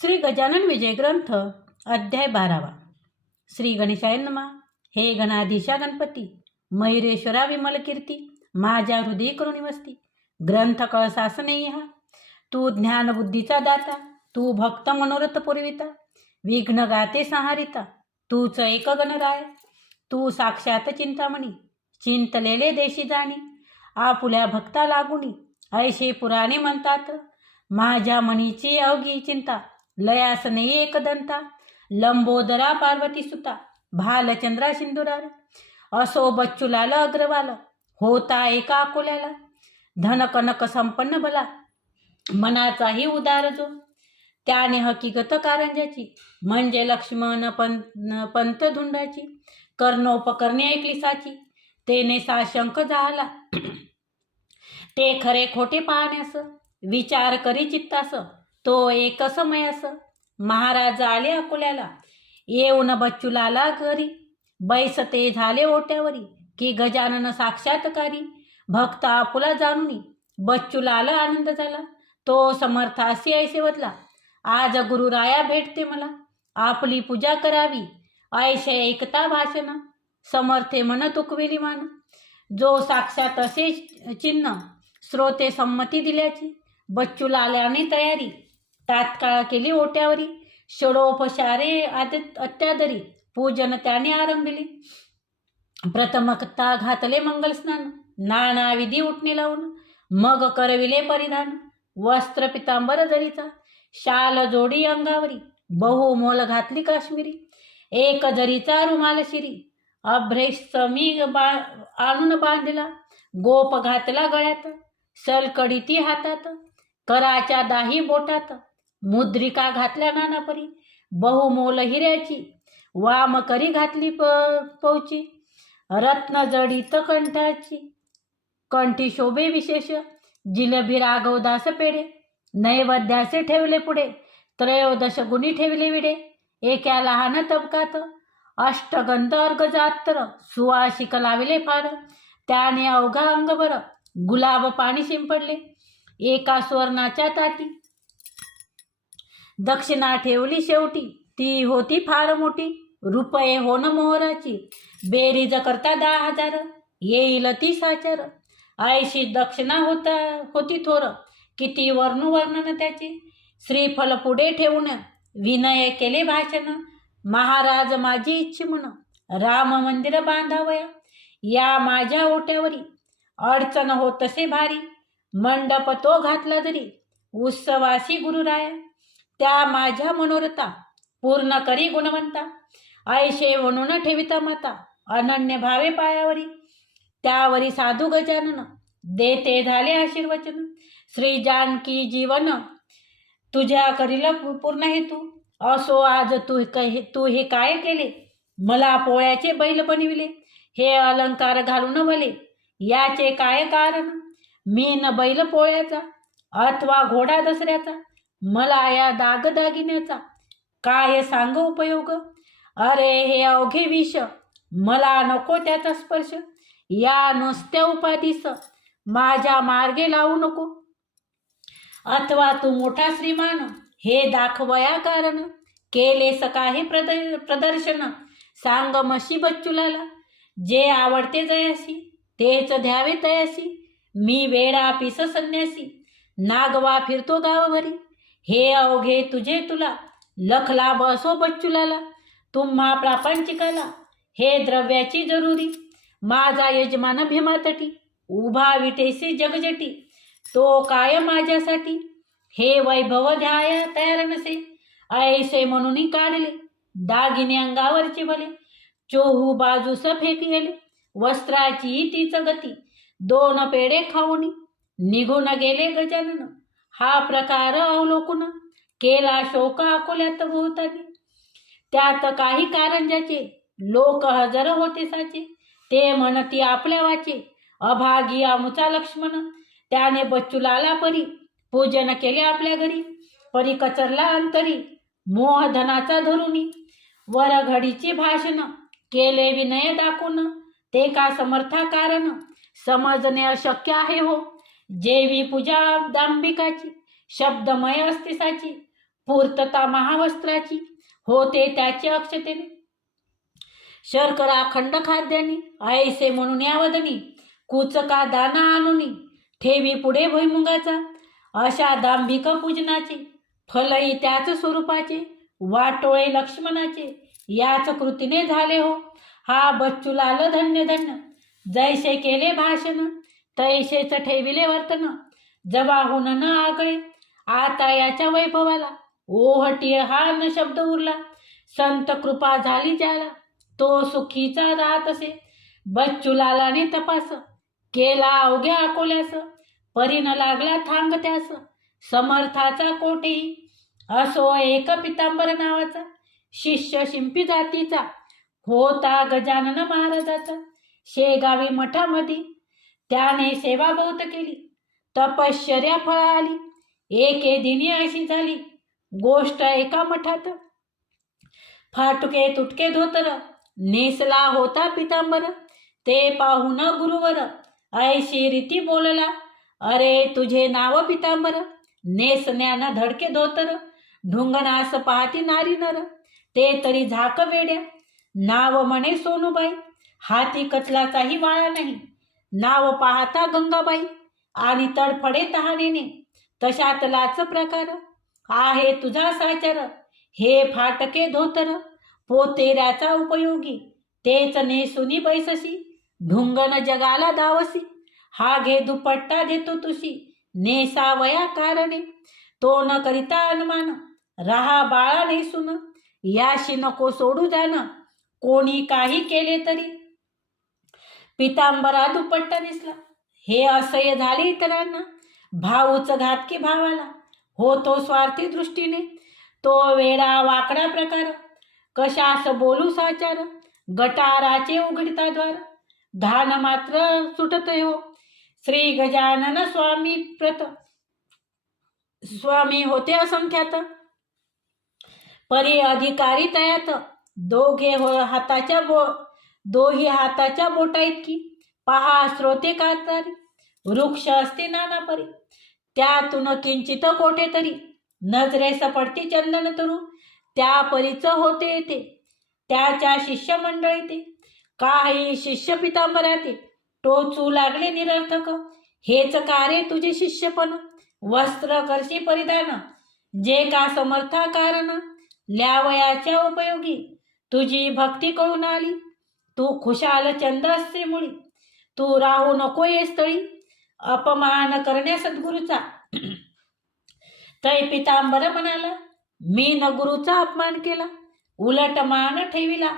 श्री गजानन विजय ग्रंथ अध्याय बारावा. श्री गणेशाय नमा. हे गणाधीशा गणपती मयुरेश्वरा विमल कीर्ती माझ्या हृदय करुणी वस्ती. ग्रंथ कळसासने हा तू ज्ञानबुद्धीचा दाता तू भक्त मनोरथ पुरविता. विघ्न गाते संहारिता तूच एक गणराय तू साक्षात चिंतामणी चिंतलेले देशी जाणी. आपुल्या भक्ता लागुनी ऐशे पुराणे म्हणतात. माझ्या मनीची अवघी चिंता लयासने एकदंता लंबोदरा पार्वती सुता भालचंद्रा सिंधुरार असो बच्चुलाल अग्रवाल होता एका अकोल्याला धनकनक संपन्न भला मनाचाही उदार जो त्याने हकीकत कारंजाची म्हणजे लक्ष्मण पंत पंत धुंडाची कर्णोपकरणे ऐकली साची तेने साशंक झाला. ते खरे खोटे पाहण्यास विचार करी चित्तास तो एक समयास महाराज आले अकोल्याला. येऊन बच्चूलाला घरी. बैसते झाले ओट्यावरी. की गजानन साक्षात्कारी. भक्त आपुला जाणुनी बच्चूलाला आनंद झाला. तो समर्थासी ऐसे बदला आज गुरुराया भेटते मला. आपली पूजा करावी. ऐसे एकता भाषण. समर्थे मन तुकविली मान. जो साक्षात असे चिन्ह श्रोते संमती दिल्याची. बच्चूलाल्याने तयारी. तात्काळ केली ओट्यावरी. षडोपचारे आदि अत्यादरी. पूजन त्याने आरंभिली. प्रथमकता घातले मंगलस्नान. नाना विधी उठणे लावून. मग करविले परिधान. वस्त्र पितांबर जरीचा. शाल जोडी अंगावरी. बहुमोल घातली काश्मीरी. एक जरीचा रुमाल शिरी. अभ्रेश समी बा आणून बांधला. गोप घातला गळ्यात. सलकडी ती हातात. कराच्या दाही बोटात. मुद्रिका घातल्या नानापरी. बहुमोल हिऱ्याची. वाम करी घातली प पौची रत्न जडित कंठाची. कंठी शोभे विशेष. जिलबी राघवदास पेढे. नैवेद्याचे ठेवले पुढे. त्रयोदश गुणी ठेवले विडे. एका लहान तबकात. अष्टगंध अर्गजात्र. सुवासिक लाविले फार. त्याने अवघा अंगभर. गुलाब पाणी शिंपडले. एका सुवर्णाच्या ताटी. दक्षिणा ठेवली शेवटी. ती होती फार मोठी. रुपये होण मोहराची. बेरीज करता दहा हजार. येईल ती साचर. ऐशी दक्षिणा होता होती थोर. किती वर्णवर्णन त्याची? श्रीफल पुढे ठेवून. विनय केले भाषण. महाराज माझी इच्छी म्हण. राम मंदिर बांधावया. या माझ्या ओट्यावरी. अडचण होतसे भारी. मंडप तो घातला तरी उत्सवासी गुरुराया. त्या माझ्या मनोरथा पूर्ण करी गुणवंता. ऐशे म्हणून ठेविता माता अनन्य भावे पायावरी. त्यावरी साधू गजानन देते झाले आशीर्वचन. श्री जानकी जीवन तुझ्या करीला पूर्ण हेतू. असो आज तू क- तू हे काय केले? मला पोळ्याचे बैल बनविले. हे अलंकार घालून भले याचे काय कारण? मी न बैल पोळ्याचा अथवा घोडा दसऱ्याचा. मला या दागदागिन्याचा काय सांग उपयोग? अरे हे अवघे विष. मला नको त्याचा स्पर्श. या नुसत्या उपाधीस माझ्या मार्गे लावू नको. अथवा तू मोठा श्रीमान हे दाखवया कारण. केले सकाहे प्रद प्रदर्शन. सांग मशी बच्चुलाला. जे आवडते जयासी तेच द्यावे तयासी मी वेडा पिस संन्यासी. नागवा फिरतो गावभरी. हे अवघे तुझे तुला. लखला असो बच्चुलाला. तुम्हा प्रापंचिकाला. हे द्रव्याची जरुरी. माझा यजमान भीमातटी. उभा विटेसी जगजटी. तो काय माझ्यासाठी? हे वैभव ध्याय तयार नसे. ऐसे म्हणून काढले. दागिने अंगावरचे भले चोहू बाजूस फेकले. वस्त्राची तीच गती. दोन पेढे खाऊन. निघून गेले गजानन. हा प्रकार अवलोकून केला शोक अकोल्यात भोवतानी त्यात काही कारंजाचे लोक हजर होते साचे ते म्हणती आपल्या वाचे अभागी आमुचा लक्ष्मण. त्याने बच्चूलाला परी पूजन केले आपल्या घरी परी कचरला अंतरी मोहधनाचा धरुणी वर घडीचे भाषण केले विनय दाखवून ते का समर्था कारण? समजणे अशक्य आहे हो. जेवी पूजा दांबिकाची शब्दमय असते साची पूर्तता महावस्त्राची होते त्याची अक्षतेने. शर्करा खंड खाद्यानी ऐसे म्हणून या वदनी कुचका दाना आणुनी ठेवी पुढे भुईमुगाचा अशा दांभिक पूजनाचे फलही त्याच स्वरूपाचे वाटोळे लक्ष्मणाचे याच कृतीने झाले हो. हा बच्चू लाल धन्य धन्य. जैसे केले भाषण तैसेच ठेविले वर्तन. जबाहून न आगळे आता याच्या वैभवाला. ओहटीय हा न शब्द उरला. संत कृपा झाली ज्याला. तो सुखीचा राहत असे. बच्चूलालाने तपास. केला अवघ्या अकोल्यास. परीन लागला थांग त्यास. समर्थाचा कोठेही. असो एक पितांबर नावाचा. शिष्य शिंपी जातीचा. होता गजानन महाराजाचा. शेगावी मठामध्ये. त्याने सेवा बहुत केली. तपश्चर्या फळाली. एके दिनी अशी झाली. गोष्ट एका मठात. फाटके तुटके धोतर. नेसला होता पितांबर. ते पाहून गुरुवर. ऐशी रीती बोलला अरे तुझे नाव पितांबर. नेसण्यानं धडके धोतर. ढुंगणास पाहती नारी नर. ते तरी झाक वेड्या. नाव म्हणे सोनूबाई. हाती कचलाचाही वाळा नाही. नाव पाहता गंगाबाई आणि तडफडे तहानेने तशातलाच प्रकार. आहे तुझा साचर हे फाटके धोतर पोतेऱ्याचा उपयोगी. तेच नेसुनी बैसशी ढुंगण जगाला दावसी हा घे दुपट्टा देतो तुशी नेसावया कारणे. तो न करिता अनुमान राहा बाळा नेसून. याशी नको सोडू जाण. कोणी काही केले तरी पितांबरा दुपट्टा दिसला. हे असह्य झाले इतरांना. भाऊच घातकी भावाला. हो तो स्वार्थी दृष्टीने. तो वेडा वाकडा प्रकार. कशास बोलू साचार. गटाराचे उघडता द्वार. घाण मात्र सुटत हो. श्री गजानन स्वामी प्रत. स्वामी होते असंख्यात. परी अधिकारी तयात. दोघे हो हाताच्या बो दोही हाताच्या बोटा इतकी पहा श्रोते कातारी वृक्ष असते नाना परी त्यातून किंचित कोठे तरी नजरे सपडते चंदन तरू त्या परीच होते येते. त्याच्या शिष्यमंडळी ते काही शिष्य पितांबराते टोचू लागले निरर्थक. हेच कार्य तुझे शिष्यपण. वस्त्र करशी परिधान. जे का समर्था कारण. ल्यावयाच्या उपयोगी. तुझी भक्ती कळून आली. तू खुशाल चंद्रस्त्री मुळी तू राहू नको ये स्थळी. अपमान करण्या सद्गुरूचा. तय पितांबर म्हणाला मी न गुरुचा अपमान केला. उलट मान ठेविला.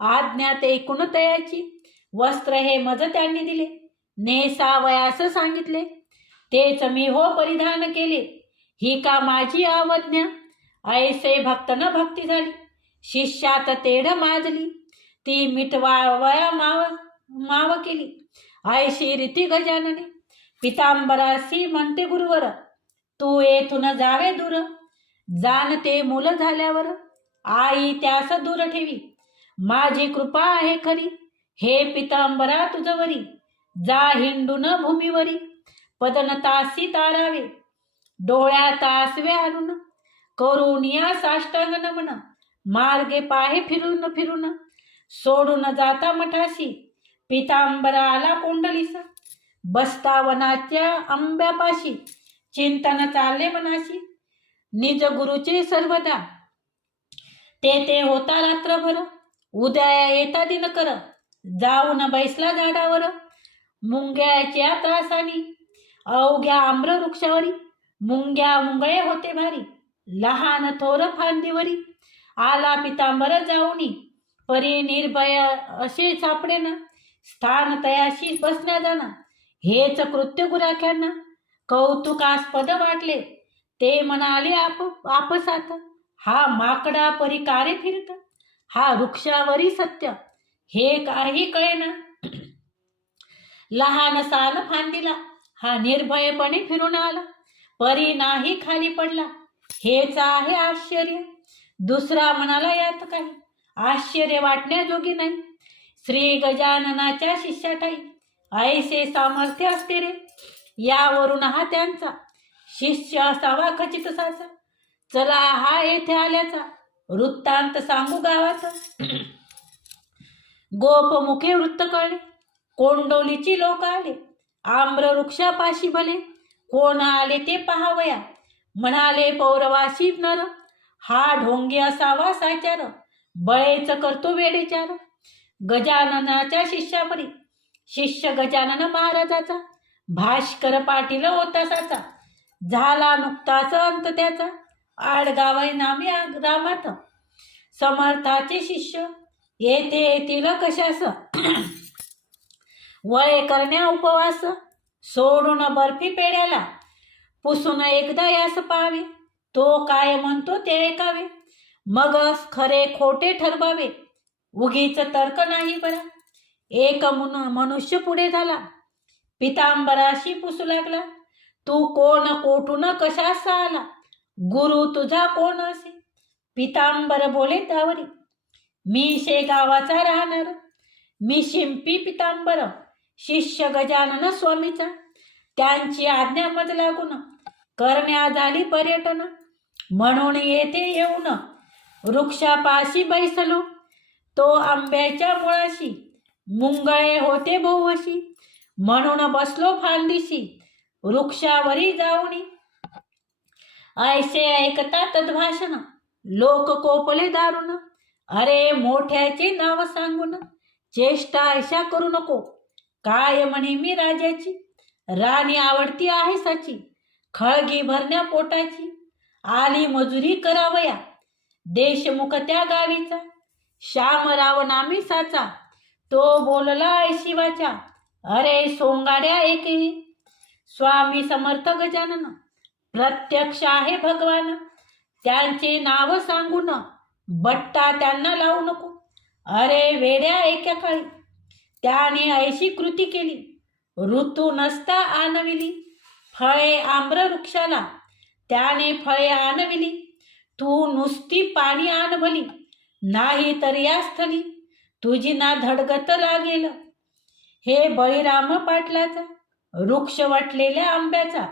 आज्ञात एकूण तयाची. वस्त्र हे मज त्यांनी दिले. नेसावयास सांगितले. तेच मी हो परिधान केले. ही का माझी अवज्ञा ऐसे भक्त न भक्ती झाली. शिष्यात तेढ माजली. ती मिटवा वया माव माव केली. आयशी रीती गजानने. पितांबरासी म्हणते गुरुवर तू येथून जावे दूर. जाणते मुल झाल्यावर. आई त्यास दूर ठेवी. माझी कृपा आहे खरी. हे पितांबरा तुझवरी जा हिंडून भूमीवरी. पदन तासी तारावे. डोळ्या तासवे आणून. करून या साष्टांग नमन मार्गे पाहे फिरून फिरून. सोडून जाता मठाशी. पितांबरा आला कोंडलीसा. बसता वनाच्या आंब्यापाशी. चिंतन चालले मनाशी निज गुरुचे सर्वदा. ते ते होता रात्रभर. उद्या येता दिन कर जाऊन बैसला झाडावर. मुंग्याच्या त्रासानी. अवघ्या आम्र वृक्षावरी मुंग्या मुंगळे होते भारी. लहान थोर फांदीवरी. आला पितांबर जाऊनी. परी निर्भय असे सापडेना स्थान तयाशी बसण्या जाणं. हेच कृत्य गुराख्यांना. कौतुकास्पद वाटले. ते म्हणाले आप आपसात हा माकडा परी कारे फिरत? हा वृक्षावरी सत्य? हे काही कळेना. लहान साल फांदीला. हा निर्भयपणे फिरून आला. परी नाही खाली पडला. हेच आहे आश्चर्य. दुसरा म्हणाला यात काही आश्चर्य वाटण्याजोगी नाही. श्री गजाननाच्या शिष्याठाई ऐसे सामर्थ्य असते रे. यावरून हा त्यांचा. शिष्य असावा खचित साचा. चला हा येथे आल्याचा. वृत्तांत सांगू गावाचा. गोपमुखे वृत्त कळले. कोंडोलीची लोक आले. आम्र वृक्षापाशी भले. कोण आले ते पहावया. म्हणाले पौरवाशी नर हा ढोंगी असावा साचार. बळेच करतो वेडेचार गजाननाच्या शिष्यापरी. शिष्य गजानन महाराजाचा. भाष्कर पाटील ओतासाचा. झाला नुकताच अंत त्याचा. आडगावय नामी आ- रामात समर्थाचे शिष्य. येथे येतील कशास? वय करण्या उपवास. सोडून बर्फी पेड्याला पुसून एकदा यास पावे. तो काय म्हणतो ते ऐकावे. मगच खरे खोटे ठरवावे उगीच तर्क नाही बरा. एक मनुष्य पुढे झाला. पितांबराशी पुसू लागला. तू कोण कोठून कशास आला? गुरु तुझा कोण असे? पितांबर बोले त्यावरी. मी शेगावाचा राहणार. मी शिंपी पितांबर. शिष्य गजानन स्वामीचा. त्यांची आज्ञा मज लागून. करण्या झाली पर्यटन. म्हणून येथे येऊन वृक्षापाशी बैसलो. तो आंब्याच्या मुळाशी मुंगळे होते बहुवशी म्हणून बसलो फांदीशी वृक्षावरी जाऊनी. ऐसे ऐकता तद्भाषण लोक कोपले दारुण. अरे मोठ्याचे नाव सांगून चेष्टा ऐशा करू नको. काय म्हणे मी राजाची? राणी आवडती आहे साची. खळगी भरण्या पोटाची. आली मजुरी करावया. देशमुख त्या गावीचा. श्यामराव नामी साचा तो बोलला शिवाच्या. अरे सोंगाड्या एके. स्वामी समर्थ गजानन. प्रत्यक्ष आहे भगवान. त्यांचे नाव सांगून बट्टा त्यांना लावू नको. अरे वेड्या एका काळी. त्याने ऐशी कृती केली. ऋतू नसता आणविली फळे आम्र वृक्षाला त्याने फळे आणविली तू नुसती पाणी आणभली नाही तर या स्थली तुझी ना धडगत लागेल हे बळीराम पाटलाचा वृक्ष वाटलेल्या आंब्याचा.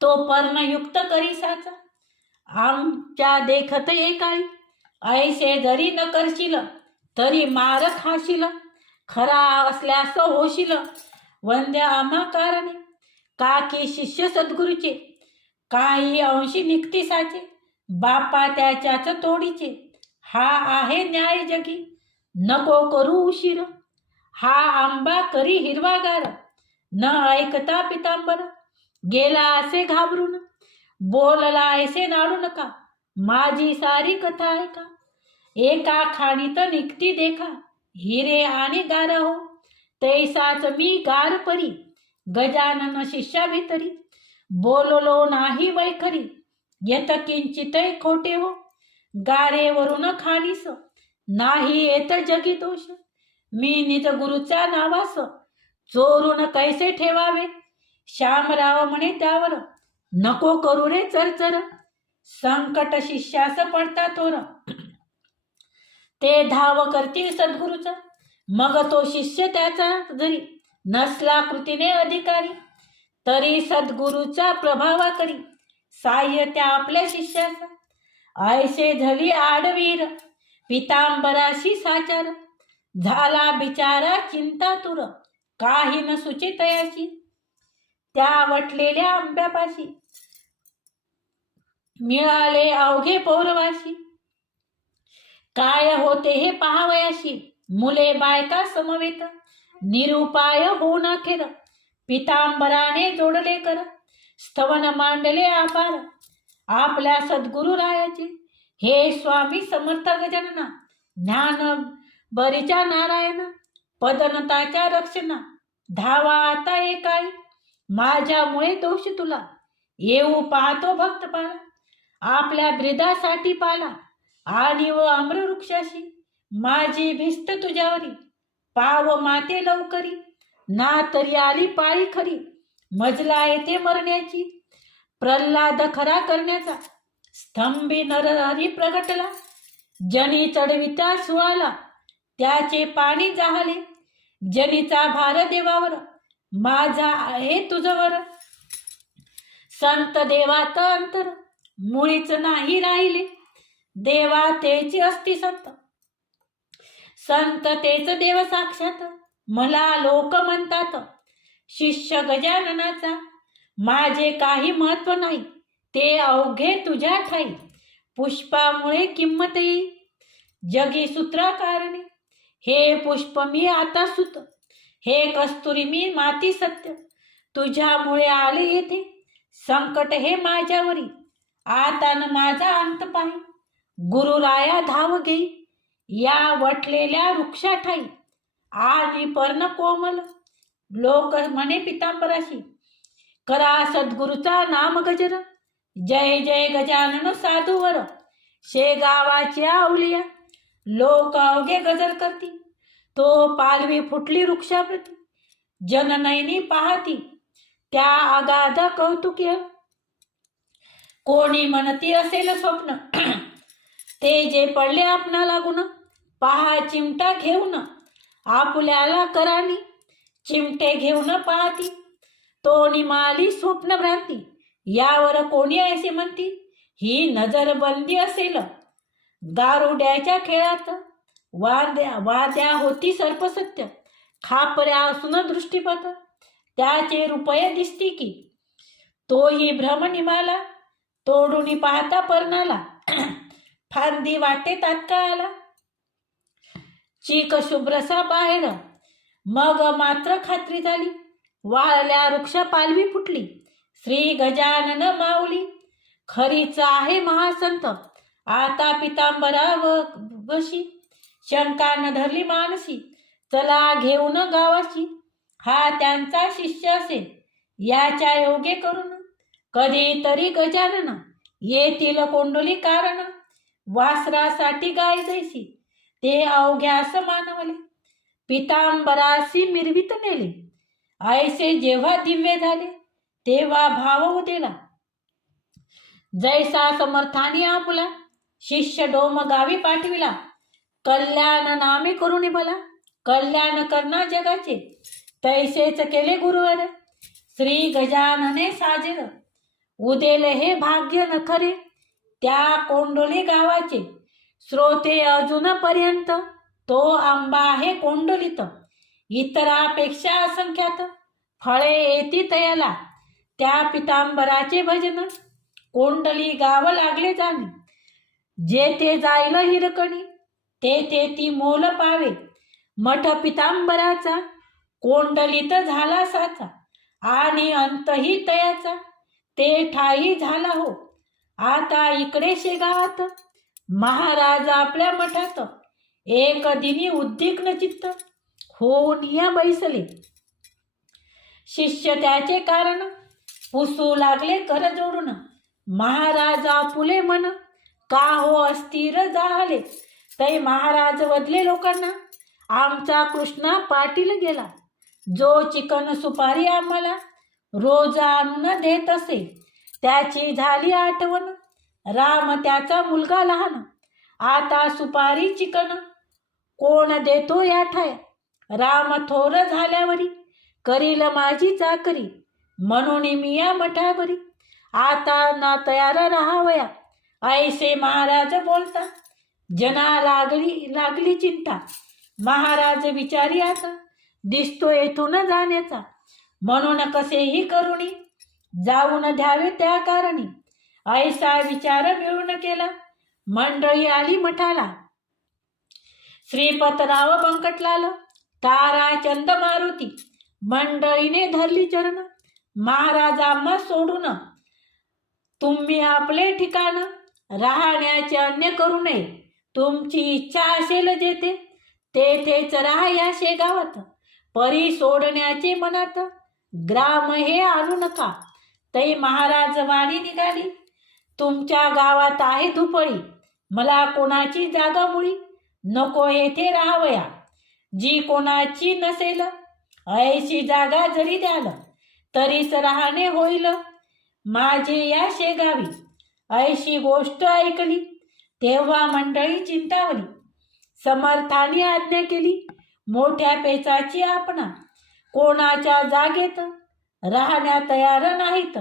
तो पर्णयुक्त करीसाचा. आमच्या देखत एकाळी ऐसे जरी न करशील तरी मार खाशील. खरा असल्यास होशील. वंद्या आम्हा कारणे. काकी शिष्य सद्गुरूचे काही अंशी निक्तिसाचे बापा त्याच्याच तोडीचे. हा आहे न्याय जगी नको करू उशीर. हा आंबा करी हिरवागार न ऐकता पितांबर. गेला असे घाबरून बोलला ऐसे नाडू नका. माझी सारी कथा ऐका. एका खाणीत निघती देखा हिरे आणि गार हो. तैसाच मी गार परी गजानन शिष्या भीतरी बोललो नाही वैखरी. येत किंचितही खोटे हो. गारेवरून खालीस. नाही येत जगी दोष. मी निज गुरुचा नावास. चोरून कैसे ठेवावे? श्यामराव म्हणे त्यावर. नको करू रे चरचर. संकट शिष्यास पडता थोर. ते धाव करतील सद्गुरूचा. मग तो शिष्य त्याचा जरी नसला कृतीने अधिकारी. तरी सद्गुरूचा प्रभावा करी. साह्य त्या आपल्या शिष्याचा. आयसे झाली आडवीर. पितांबराशी साचार. झाला बिचारा चिंता तुर काही न सुचे त्या वटलेल्या आंब्यापाशी. मिळाले अवघे पौरवाशी. काय होते हे पाहावयाशी. मुले बायका समवेत. निरुपाय होऊन अखेर. पितांबराने जोडले कर. स्तवन मांडले आपार. आपल्या सद्गुरु रायाचे हे स्वामी समर्थ गजानना. ज्ञान बरीच्या नारायण. पदनताच्या रक्षणा. धावा आता एकाई माझ्यामुळे दोष तुला. येऊ पाहतो भक्त पाला आपल्या ब्रिदासाठी पाला. आणि व अम्रवृक्षाशी. माझी भिस्त तुझ्यावरी. पाव माते लवकरी. ना तरी आली पाळी खरी. मजला येते मरण्याची. प्रल्हाद खरा करण्याचा. स्तंभी नरहरी प्रगटला. जनी चढविता सुआला त्याचे पाणी जाहले. जनीचा भार देवावर. माझा आहे तुझवर. संत देवात अंतर. मुळीच नाही राहिले. देवा तेच असती संत संत तेच देव साक्षात. मला लोक म्हणतात शिष्य गजाननाचा माझे काही महत्त्व नाही ते अवघे तुझ्या ठाई पुष्पामुळे किंमत येई. जगी सूत्राकारणे हे पुष्प मी आता सुत हे कस्तुरी मी माती सत्य तुझ्यामुळे आले येते संकट हे माझ्यावरी आता न माझा अंत पाही गुरुराया धाव घेई या वटलेल्या वृक्षाठाई आली पर्ण कोमल. लोक म्हणे पितांबराशी करा सद्गुरूचा नाम गजर. जय जय गजानन साधूवर. शेगावाची आवलिया लोक अवघे गजर करती. तो पालवी फुटली वृक्षाप्रती जननयनी पाहती त्या अगाध कौतुक्य. कोणी म्हणती असेल स्वप्न ते जे पडले आपणा लागून पहा चिमटा घेऊन. आपल्याला करानी. चिमटे घेऊन पाहती. तो निमाली स्वप्न भ्रांती. यावर कोणी ऐसे म्हणती? ही नजरबंदी असेल. गारुड्याच्या खेळात. वाद्या वाद्या होती सर्पसत्य. खापऱ्या असून दृष्टीपथ. त्याचे रुपये दिसती की. तोही भ्रम निमाला. तोडून पाहता पर्णाला. फांदी वाटे तात्काळाला. चीक शुभ्रसा बाहेर. मग मात्र खात्री झाली वाळल्या वृक्ष पालवी फुटली. श्री गजानन माऊली. खरीच आहे महासंत. आता पितांबरा व वशी शंका न धरली मानसी. चला घेऊन गावाची. हा त्यांचा शिष्य असेल. याच्या योगे करून कधीतरी गजानन. येतील कोंडोली कारण. वासरासाठी गाय जैसी ते अवघ्यास मानवले पितांबरासी मिरवित नेले. ऐसे जेव्हा दिव्य झाले तेव्हा भाव उदेला. जैसा समर्थानी आपुला शिष्य डोम गावी पाठविला. कल्याण नामे करून भला कल्याण करना जगाचे. तैसेच केले गुरुवर. श्री गजानने साजेर. उदेल हे भाग्य न खरे. त्या कोंडोली गावाचे. श्रोते अजूनपर्यंत तो आंबा आहे कोंडलित. इतरापेक्षा असंख्यात फळे येती तयाला. त्या पितांबराचे भजन कोंडली गाव लागले जाणे. जे ते जाईल हिरकणी ते ते ती मोल पावे. मठ पितांबराचा कोंडलीत झाला साचा. आणि अंतही तयाचा ते ठाई झाला हो. आता इकडे शेगावात महाराज आपल्या मठात. एक दिनी उद्विग्न चित्त होऊन या बैसले. शिष्य त्याचे कारण पुसू लागले कर जोडून. महाराज आपुले मन का हो अस्थिर झाले तै महाराज वदले लोकांना आमचा कृष्णा पाटील गेला. जो चिकन सुपारी आम्हाला रोज आणून देत असे. त्याची झाली आठवण राम त्याचा मुलगा लहान. आता सुपारी चिकन. कोण देतो या ठाय राम थोर झाल्यावरी. करील माझी चाकरी. म्हणून मी या मठावरी. आता ना तयार राहावया. ऐसे महाराज बोलता. जना लागली लागली चिंता. महाराज विचारी आता. दिसतो येथून जाण्याचा. म्हणून कसेही करुणी. जाऊन द्यावे त्या कारणी. ऐसा विचार मिळून केला. मंडळी आली मठाला. श्रीपतराव बंकटलाल तारा चंद मारुती मंडळीने धरली चरण. महाराजांना सोडून तुम्ही आपले ठिकाण राहण्याचे अन्य करू नये. तुमची इच्छा असेल जेथे तेथेच राहा या शेगावात. परी सोडण्याचे मनात ग्राम हे आणू नका. तै महाराज वाणी निघाली. तुमच्या गावात आहे धुपळी मला कोणाची जागा मुळी? नको येथे राहावया. जी कोणाची नसेल ऐशी जागा जरी द्याल तरीच राहणे होईल. माझे या शेगावी ऐशी गोष्ट ऐकली तेव्हा मंडळी चिंतावली. समर्थाने आज्ञा केली मोठ्या पेचाची आपणा. कोणाच्या जागेत? राहण्या तयार नाहीत.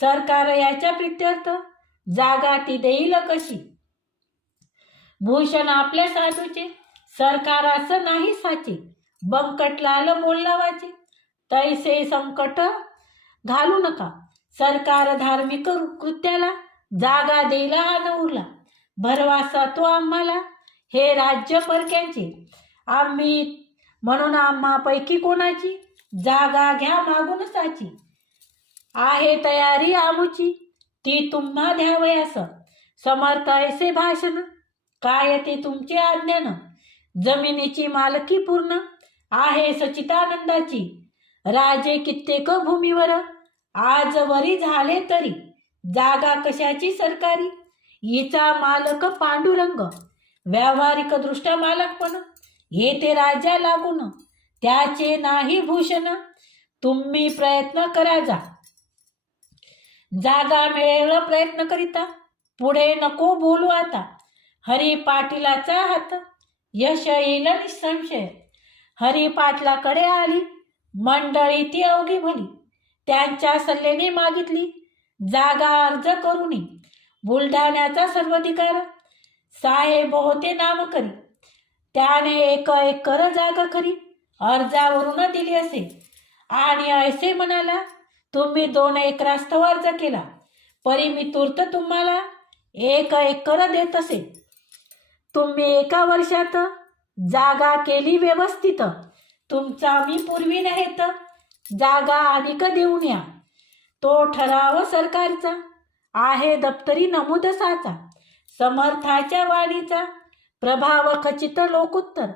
सरकार याच्या प्रित्यर्थ जागा ती देईल कशी? भूषण आपल्या साधूचे सरकार असं नाही साचे. बंकटलाल बोललावाचे तैसे संकट घालू नका. सरकार धार्मिक कृत्याला जागा देईला उरला भरवासा तो आम्हाला हे राज्य परक्यांचे. आम्ही म्हणून आम्हापैकी कोणाची? जागा घ्या मागून साची. आहे तयारी आमुची. ती तुम्हा द्यावयास समर्थ ऐसे भाषण. काय ते तुमचे आज्ञान? जमिनीची मालकी पूर्ण. आहे सचितानंदाची. राजे कित्येक भूमीवर. आजवरी झाले तरी. जागा कशाची सरकारी? हिचा मालक पांडुरंग. व्यावहारिक दृष्ट्या मालकपण येते राजा लागून. त्याचे नाही भूषण. तुम्ही प्रयत्न करा जा. जागा मिळेल प्रयत्न करिता. पुढे नको बोलू आता. हरी पाटीलाचा हात. यश येईल निसंशय. हरी पाटलाकडे आली. मंडळी ती अवघी म्हणी. त्यांच्या सल्ल्याने मागितली. जागा अर्ज करुनी. बुलढाण्याचा सर्वाधिकार. साहेब होते नाम करी त्याने एक एक कर जागा खरी. अर्जावरून दिली असे. आणि ऐसे म्हणाला तुम्ही दोन एकरास्तव अर्ज केला परी मी तूर्त तुम्हाला एक एकर देत असे. तुम्ही एका वर्षात जागा केली व्यवस्थित. तुमचा मी पूर्वी नाहीत जागा अधिक देऊन या. तो ठराव सरकारचा आहे दप्तरी नमूद साचा समर्थाच्या वाणीचा प्रभाव खचित लोकोत्तर.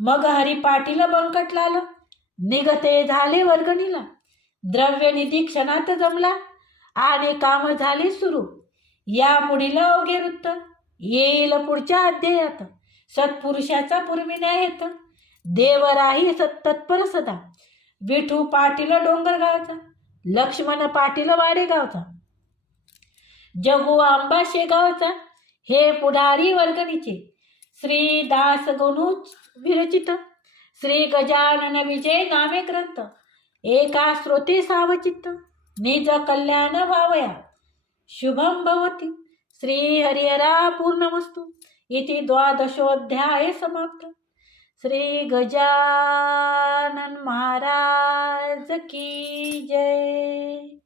मग हरी पाटील बंकटलाल निघते झाले वर्गणीला. द्रव्यनिधी क्षणात जमला आणि काम झाली सुरू. या पुढील अवघे वृत्त. येईल पुढच्या अध्यायात. सत्पुरुषाचा पूर्वी येत देवराही सत्तत्पर सदा विठू पाटील डोंगरगावचा लक्ष्मण पाटील वाडेगावचा जगू आंबा शेगावचा हे पुढारी वर्गणीचे. श्री दास गणू विरचित. श्री गजानन विजय नामे ग्रंथ. एका श्रोते सावचित्त निज कल्याण भावया। शुभम भवती। श्री हरिहरा पूर्णमस्तु। इति द्वादशोध्याय समाप्त। श्री गजानन महाराज की जय।